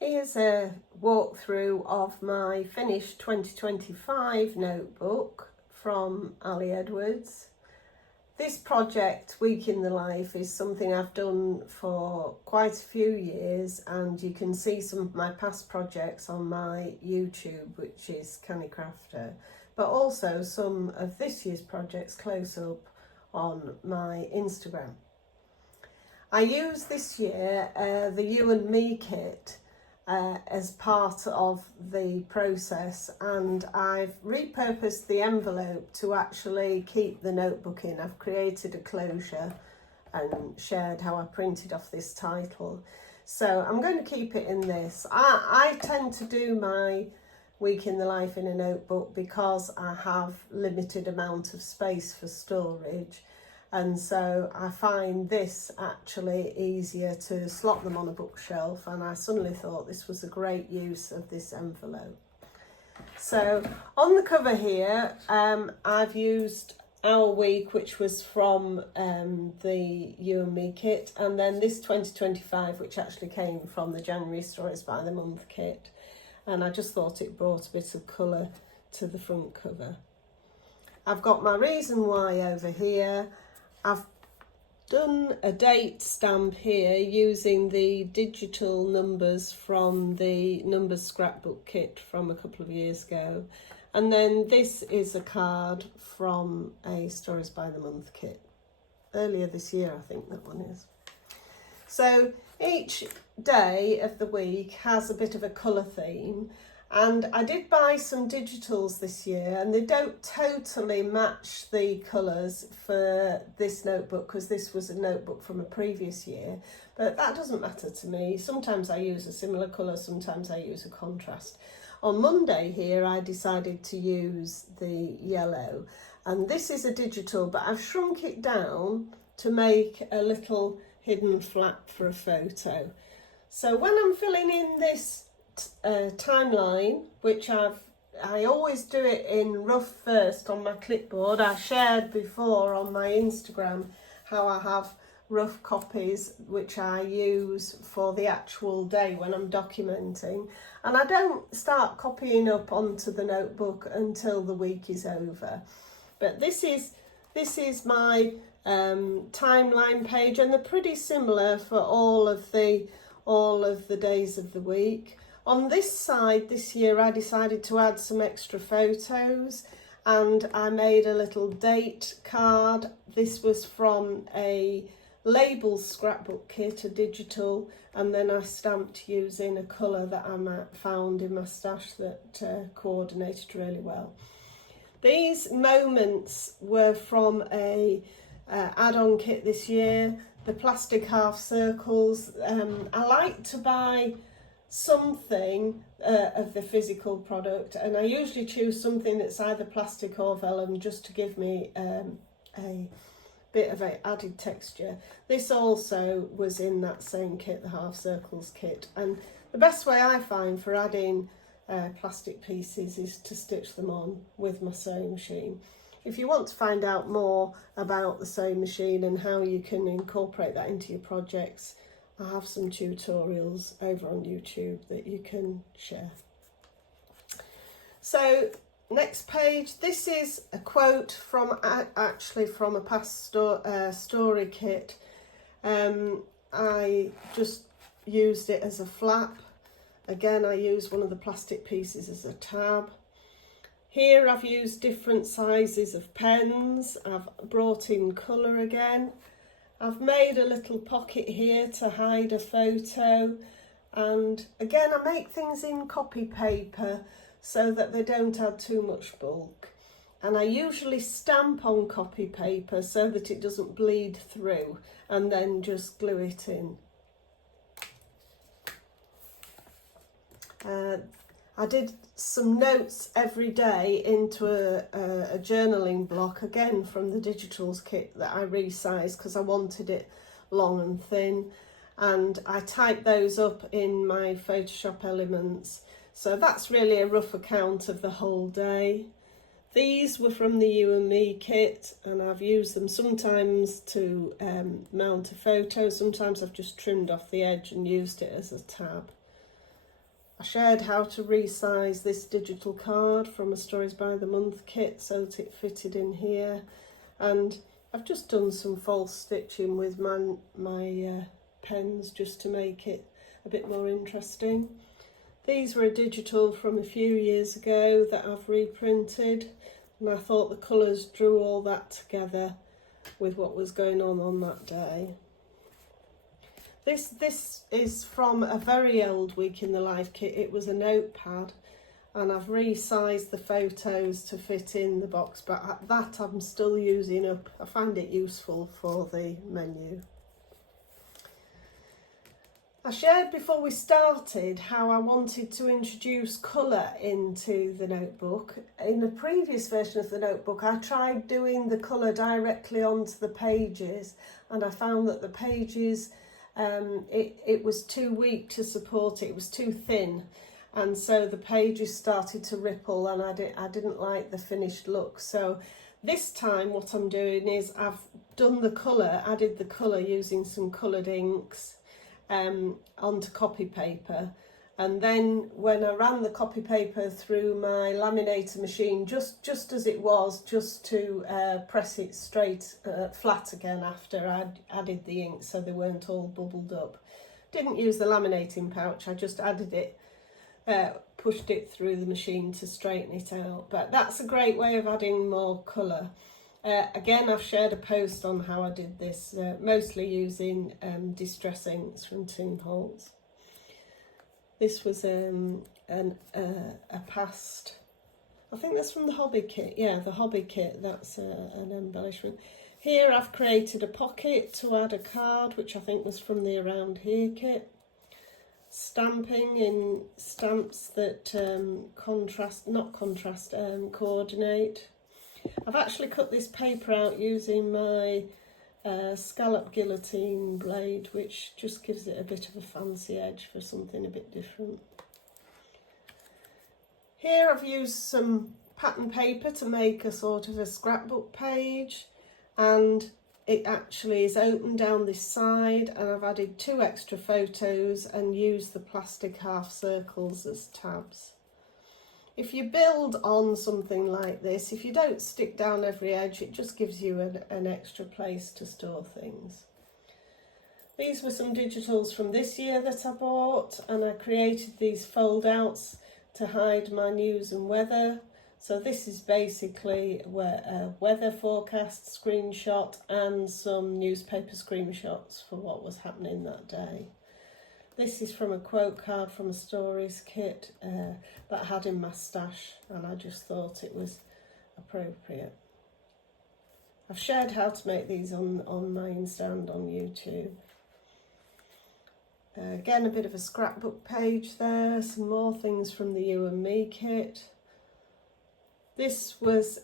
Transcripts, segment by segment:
Here's a walkthrough of my finished 2025 notebook from Ali Edwards. This project, Week in the Life, is something I've done for quite a few years, and you can see some of my past projects on my YouTube, which is Canny Crafter, but also some of this year's projects close up on my Instagram. I used this year the You and Me kit as part of the process, and I've repurposed the envelope to actually keep the notebook in. I've created a closure and shared how I printed off this title, so I'm going to keep it in this. I tend to do my Week in the Life in a notebook because I have limited amount of space for storage, and so I find this actually easier to slot them on a bookshelf, and I suddenly thought this was a great use of this envelope. So on the cover here, I've used Our Week, which was from the You and Me kit, and then this 2025, which actually came from the January Stories by the Month kit, and I just thought it brought a bit of colour to the front cover. I've got my reason why over here. I've done a date stamp here using the digital numbers from the Numbers scrapbook kit from a couple of years ago. And then this is a card from a Stories by the Month kit. Earlier this year, I think that one is. So each day of the week has a bit of a colour theme. And I did buy some digitals this year, and they don't totally match the colours for this notebook because this was a notebook from a previous year, but that doesn't matter to me. Sometimes I use a similar colour, sometimes I use a contrast. On Monday here I decided to use the yellow, and this is a digital, but I've shrunk it down to make a little hidden flap for a photo. So when I'm filling in this timeline, which I always do it in rough first on my clipboard. I shared before on my Instagram how I have rough copies which I use for the actual day when I'm documenting, and I don't start copying up onto the notebook until the week is over. But this is my timeline page, and they're pretty similar for all of the days of the week. On this side this year I decided to add some extra photos, and I made a little date card. This was from a label scrapbook kit, a digital, and then I stamped using a colour that I found in my stash that coordinated really well. These moments were from a add-on kit this year, the plastic half circles. I like to buy something of the physical product, and I usually choose something that's either plastic or vellum just to give me a bit of an added texture. This also was in that same kit, the half circles kit, and the best way I find for adding plastic pieces is to stitch them on with my sewing machine. If you want to find out more about the sewing machine and how you can incorporate that into your projects, I have some tutorials over on YouTube that you can share. So next page, this is a quote from actually from a past story kit. I just used it as a flap. Again, I used one of the plastic pieces as a tab. Here I've used different sizes of pens. I've brought in colour again. I've made a little pocket here to hide a photo, and again I make things in copy paper so that they don't add too much bulk, and I usually stamp on copy paper so that it doesn't bleed through, and then just glue it in. I did some notes every day into a journaling block, again from the digitals kit that I resized because I wanted it long and thin, and I typed those up in my Photoshop Elements. So that's really a rough account of the whole day. These were from the You and Me kit, and I've used them sometimes to mount a photo, sometimes I've just trimmed off the edge and used it as a tab. I shared how to resize this digital card from a Stories by the Month kit so that it fitted in here, and I've just done some false stitching with my pens just to make it a bit more interesting. These were a digital from a few years ago that I've reprinted, and I thought the colours drew all that together with what was going on that day. This is from a very old Week in the Life kit. It was a notepad, and I've resized the photos to fit in the box, but that I'm still using up. I find it useful for the menu. I shared before we started how I wanted to introduce colour into the notebook. In the previous version of the notebook, I tried doing the colour directly onto the pages, and I found that the pages, it was too weak to support it. It was too thin, and so the pages started to ripple, and I didn't like the finished look. So this time what I'm doing is I've done the colour, added the colour using some coloured inks onto copy paper, and then when I ran the copy paper through my laminator machine, just as it was, just to press it straight flat again after I'd added the ink so they weren't all bubbled up. Didn't use the laminating pouch, I just added it, pushed it through the machine to straighten it out. But that's a great way of adding more colour. Again, I've shared a post on how I did this, mostly using distress inks from Tim Holtz. This was a past, I think that's from the Hobby Kit. Yeah, the Hobby Kit, that's an embellishment. Here I've created a pocket to add a card, which I think was from the Around Here kit. Stamping in stamps that coordinate. I've actually cut this paper out using my scallop guillotine blade, which just gives it a bit of a fancy edge for something a bit different. Here I've used some pattern paper to make a sort of a scrapbook page, and it actually is open down this side, and I've added 2 extra photos and used the plastic half circles as tabs. If you build on something like this, if you don't stick down every edge, it just gives you an extra place to store things. These were some digitals from this year that I bought, and I created these fold outs to hide my news and weather. So this is basically a weather forecast screenshot and some newspaper screenshots for what was happening that day. This is from a quote card from a stories kit that I had in my stash, and I just thought it was appropriate. I've shared how to make these on my Insta and on YouTube. Again, a bit of a scrapbook page there, some more things from the You and Me kit. This was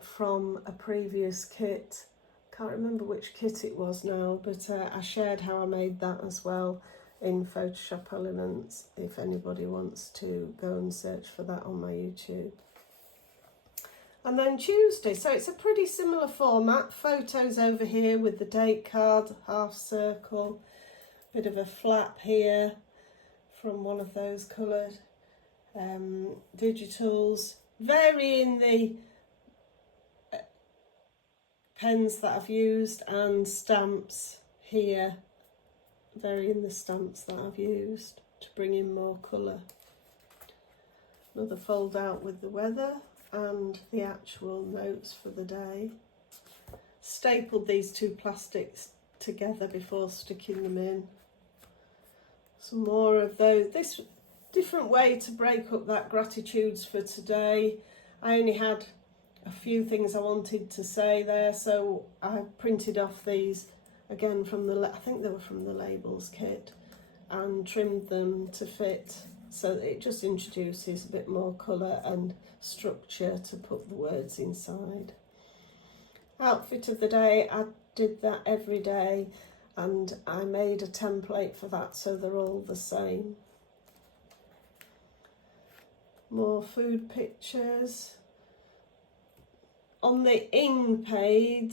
from a previous kit. Can't remember which kit it was now, but I shared how I made that as well in Photoshop Elements, if anybody wants to go and search for that on my YouTube. And then Tuesday, so it's a pretty similar format. Photos over here with the date card, half circle, bit of a flap here from one of those coloured digitals, varying the pens that I've used, and stamps here, varying the stamps that I've used to bring in more colour. Another fold out with the weather and the actual notes for the day. Stapled these 2 plastics together before sticking them in. Some more of those. This different way to break up that gratitudes for today. I only had a few things I wanted to say there, so I printed off these again from I think they were from the Labels kit, and trimmed them to fit so that it just introduces a bit more colour and structure to put the words inside. Outfit of the day, I did that every day, and I made a template for that so they're all the same. More food pictures. On the Ing page,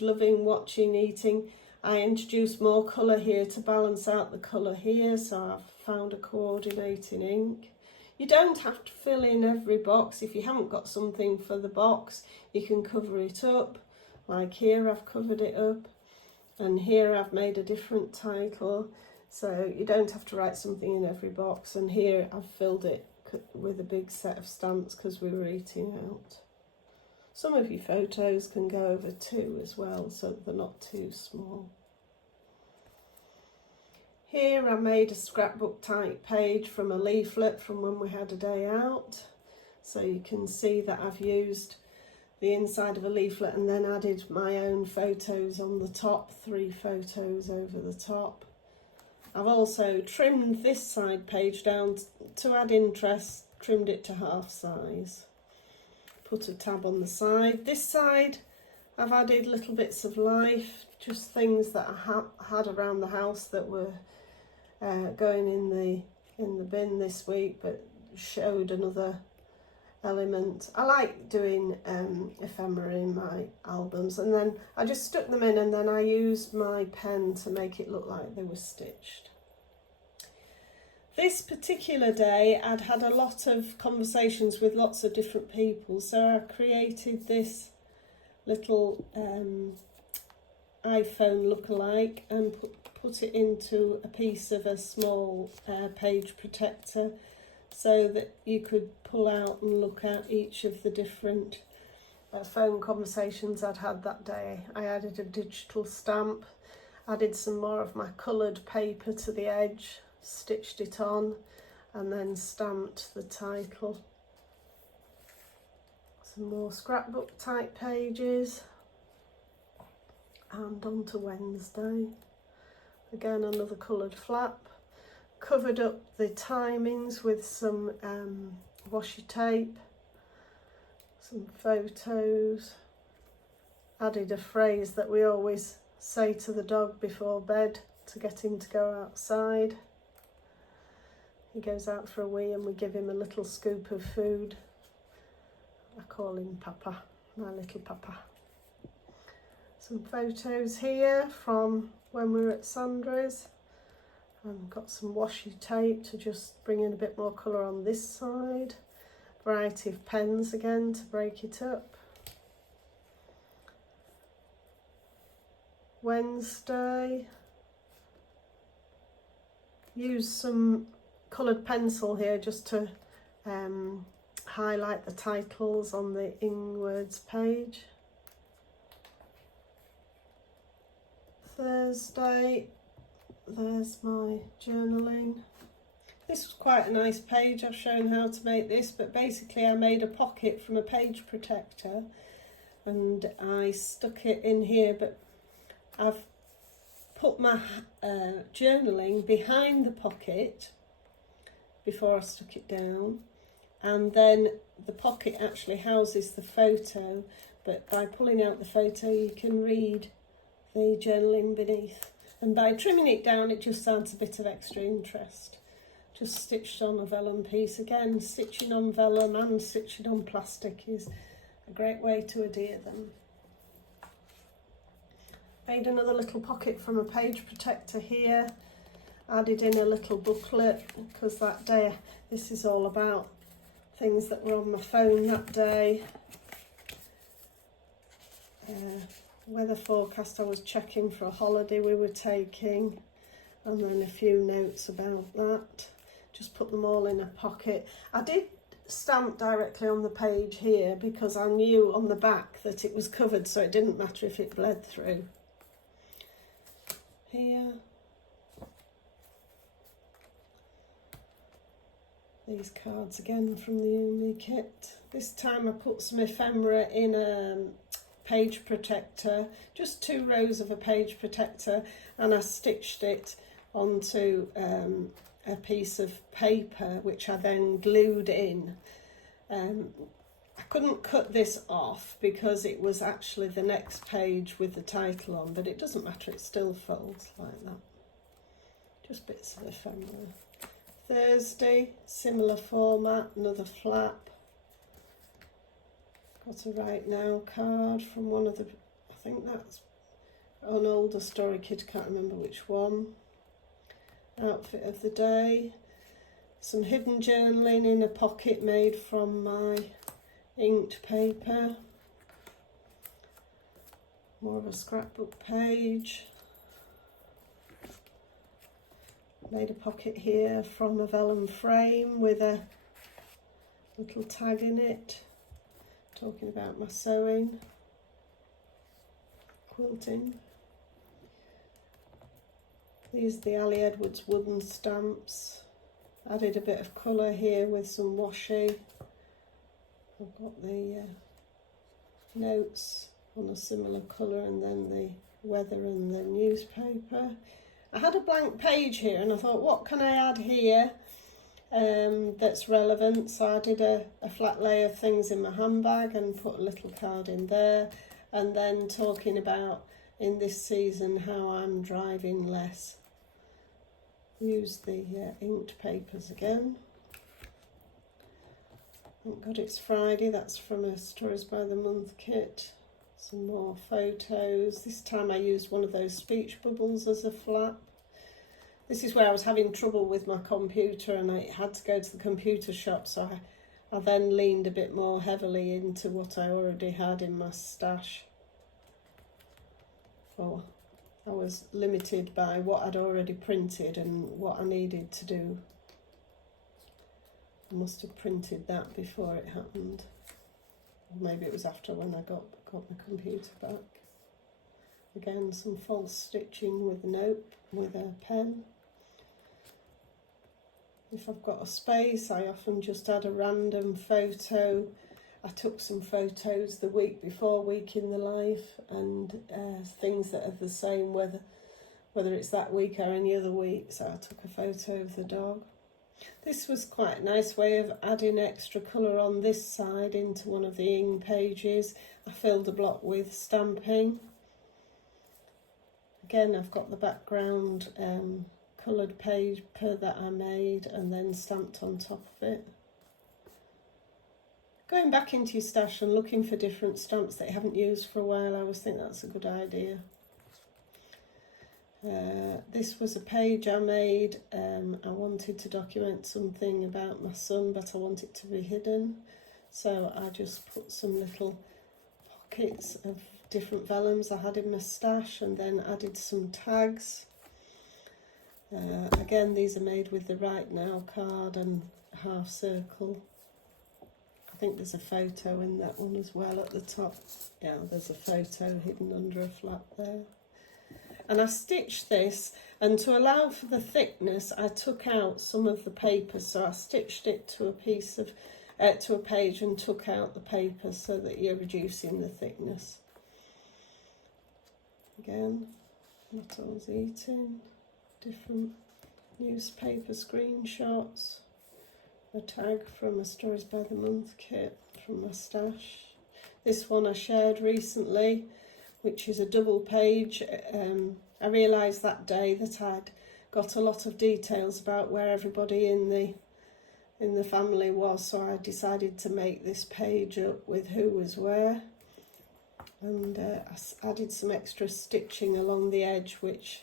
Loving, Watching, Eating, I introduced more colour here to balance out the colour here, so I've found a coordinating ink. You don't have to fill in every box. If you haven't got something for the box, you can cover it up. Like here I've covered it up, and here I've made a different title, so you don't have to write something in every box. And here I've filled it with a big set of stamps because we were eating out. Some of your photos can go over 2 as well, so they're not too small. Here I made a scrapbook type page from a leaflet from when we had a day out. So you can see that I've used the inside of a leaflet and then added my own photos on the top, 3 photos over the top. I've also trimmed this side page down to add interest, trimmed it to half size. Put a tab on the side. This side I've added little bits of life, just things that I had around the house that were going in the bin this week, but showed another element. I like doing ephemera in my albums, and then I just stuck them in and then I used my pen to make it look like they were stitched. This particular day I'd had a lot of conversations with lots of different people, so I created this little iPhone lookalike and put it into a piece of a small page protector so that you could pull out and look at each of the different phone conversations I'd had that day. I added a digital stamp, added some more of my coloured paper to the edge, stitched it on, and then stamped the title. Some more scrapbook type pages, and on to Wednesday. Again, another coloured flap. Covered up the timings with some washi tape, some photos. Added a phrase that we always say to the dog before bed to get him to go outside. He goes out for a wee and we give him a little scoop of food. I call him Papa, my little Papa. Some photos here from when we were at Sandra's. I've got some washi tape to just bring in a bit more colour on this side. Variety of pens again to break it up. Wednesday. Use some coloured pencil here just to highlight the titles on the inwards page. Thursday, there's my journaling. This was quite a nice page. I've shown how to make this, but basically I made a pocket from a page protector and I stuck it in here, but I've put my journaling behind the pocket before I stuck it down, and then the pocket actually houses the photo, but by pulling out the photo you can read the journaling beneath, and by trimming it down it just adds a bit of extra interest. Just stitched on a vellum piece. Again, stitching on vellum and stitching on plastic is a great way to adhere them. Made another little pocket from a page protector here. Added in a little booklet because that day, this is all about things that were on my phone that day. Weather forecast I was checking for a holiday we were taking, and then a few notes about that. Just put them all in a pocket. I did stamp directly on the page here because I knew on the back that it was covered, so it didn't matter if it bled through. Here. These cards again from the Umi kit. This time I put some ephemera in a page protector, just 2 rows of a page protector, and I stitched it onto a piece of paper which I then glued in. I couldn't cut this off because it was actually the next page with the title on, but it doesn't matter, it still folds like that. Just bits of ephemera. Thursday, similar format, another flap. Got a Right Now card from one of the, I think that's an older story kit, can't remember which one. Outfit of the day. Some hidden journaling in a pocket made from my inked paper. More of a scrapbook page. Made a pocket here from a vellum frame with a little tag in it, talking about my sewing, quilting. These are the Ali Edwards wooden stamps. Added a bit of colour here with some washi. I've got the notes on a similar colour, and then the weather and the newspaper. I had a blank page here and I thought, what can I add here that's relevant? So I did a flat lay of things in my handbag and put a little card in there, and then talking about in this season how I'm driving less. Use the inked papers again. Thank God it's Friday. That's from a Stories by the Month kit. Some more photos. This time I used one of those speech bubbles as a flap. This is where I was having trouble with my computer and I had to go to the computer shop, so I then leaned a bit more heavily into what I already had in my stash. I was limited by what I'd already printed and what I needed to do. I must have printed that before it happened. Or maybe it was after, when I got my computer back. Again, some false stitching with a pen. If I've got a space, I often just add a random photo. I took some photos the week before Week in the Life, and things that are the same whether it's that week or any other week. So I took a photo of the dog. This was quite a nice way of adding extra colour on this side into one of the ink pages. I filled a block with stamping. Again, I've got the background coloured paper that I made and then stamped on top of it. Going back into your stash and looking for different stamps that you haven't used for a while, I always think that's a good idea. This was a page I made. I wanted to document something about my son, but I want it to be hidden. So I just put some little pockets of different vellums I had in my stash and then added some tags. Again, these are made with the Right Now card and half circle. I think there's a photo in that one as well at the top. Yeah, there's a photo hidden under a flap there. And I stitched this, and to allow for the thickness, I took out some of the paper. So I stitched it to a piece of, to a page and took out the paper so that you're reducing the thickness. Again, what I was eating, different newspaper screenshots, a tag from a Stories by the Month kit from my stash. This one I shared recently, which is a double page. I realised that day that I'd got a lot of details about where everybody in the family was, so I decided to make this page up with who was where. And I added some extra stitching along the edge, which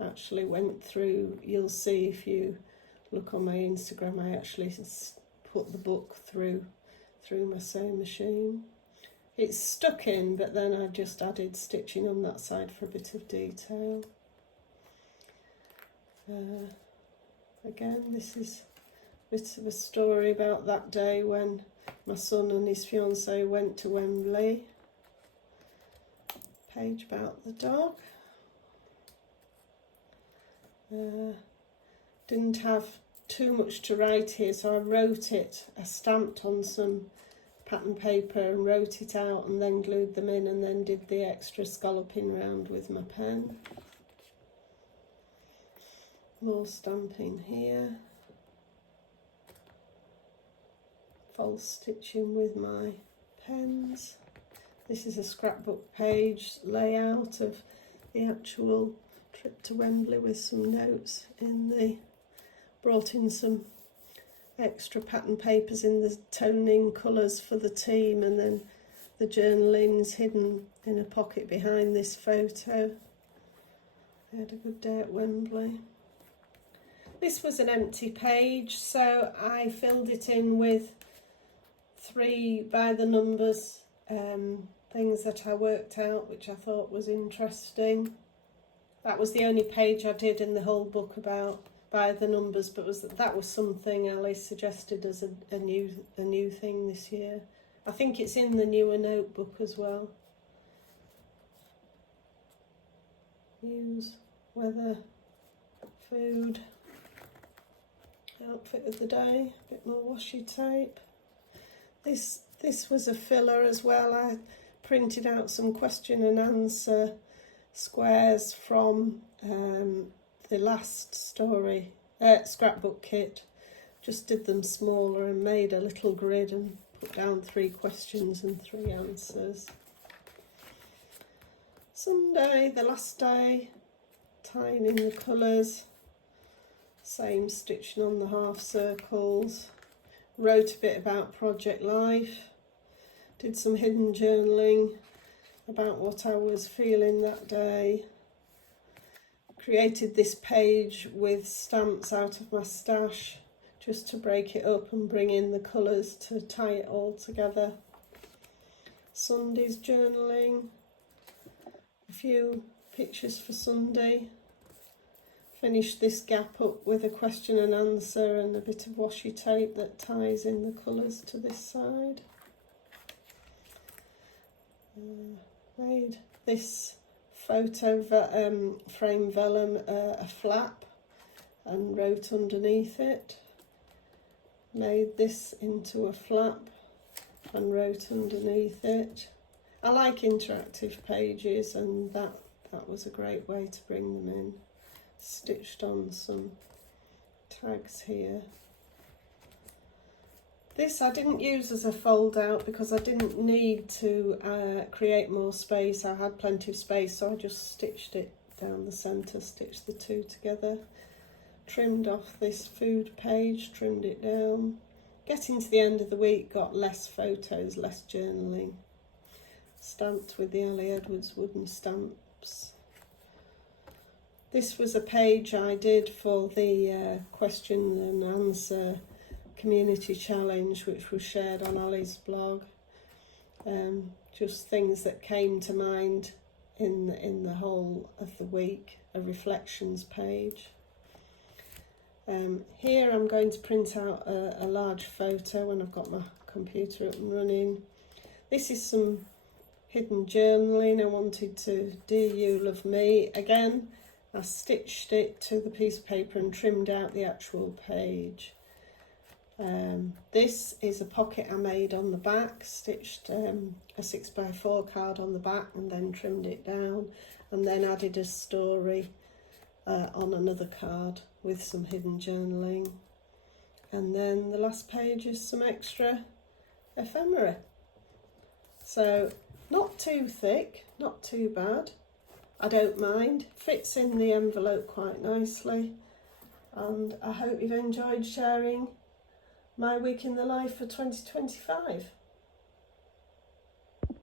actually went through. You'll see if you look on my Instagram, I actually put the book through my sewing machine. It's stuck in, but then I just added stitching on that side for a bit of detail. Again, this is a bit of a story about that day when my son and his fiancée went to Wembley. Page about the dog. Didn't have too much to write here, so I wrote it. I stamped on some pattern paper and wrote it out and then glued them in and then did the extra scalloping round with my pen. More stamping here. False stitching with my pens. This is a scrapbook page layout of the actual trip to Wembley with some notes in the... Brought in some extra pattern papers in the toning colours for the team, and then the journaling's hidden in a pocket behind this photo. I had a good day at Wembley. This was an empty page, so I filled it in with 3 by the numbers things that I worked out, which I thought was interesting. That was the only page I did in the whole book about by the numbers, but that was something Alice suggested as a new thing this year. I think it's in the newer notebook as well. News, weather, food, outfit of the day, a bit more washi tape. This was a filler as well. I printed out some question and answer squares from the last story scrapbook kit. Just did them smaller and made a little grid and put down 3 questions and 3 answers. Sunday, the last day, tying in the colours, same stitching on the half circles. Wrote a bit about Project Life, did some hidden journaling about what I was feeling that day. Created this page with stamps out of my stash just to break it up and bring in the colours to tie it all together. Sunday's journaling, a few pictures for Sunday. Finished this gap up with a question and answer and a bit of washi tape that ties in the colours to this side. Made this photo frame vellum a flap and wrote underneath it. Made this into a flap and wrote underneath it. I like interactive pages, and that was a great way to bring them in. Stitched on some tags here. This I didn't use as a fold out because I didn't need to create more space. I had plenty of space, so I just stitched it down the centre, stitched the 2 together. Trimmed off this food page, trimmed it down. Getting to the end of the week, got less photos, less journaling. Stamped with the Ali Edwards wooden stamps. This was a page I did for the question and answer community challenge, which was shared on Ali's blog. Just things that came to mind in the whole of the week, a reflections page. Here I'm going to print out a large photo when I've got my computer up and running. This is some hidden journaling. I wanted to Dear You, Love Me. Again, I stitched it to the piece of paper and trimmed out the actual page. This is a pocket I made on the back, stitched a 6x4 card on the back and then trimmed it down, and then added a story on another card with some hidden journaling. And then the last page is some extra ephemera. So not too thick, not too bad. I don't mind, fits in the envelope quite nicely, and I hope you've enjoyed sharing my week in the life for 2025.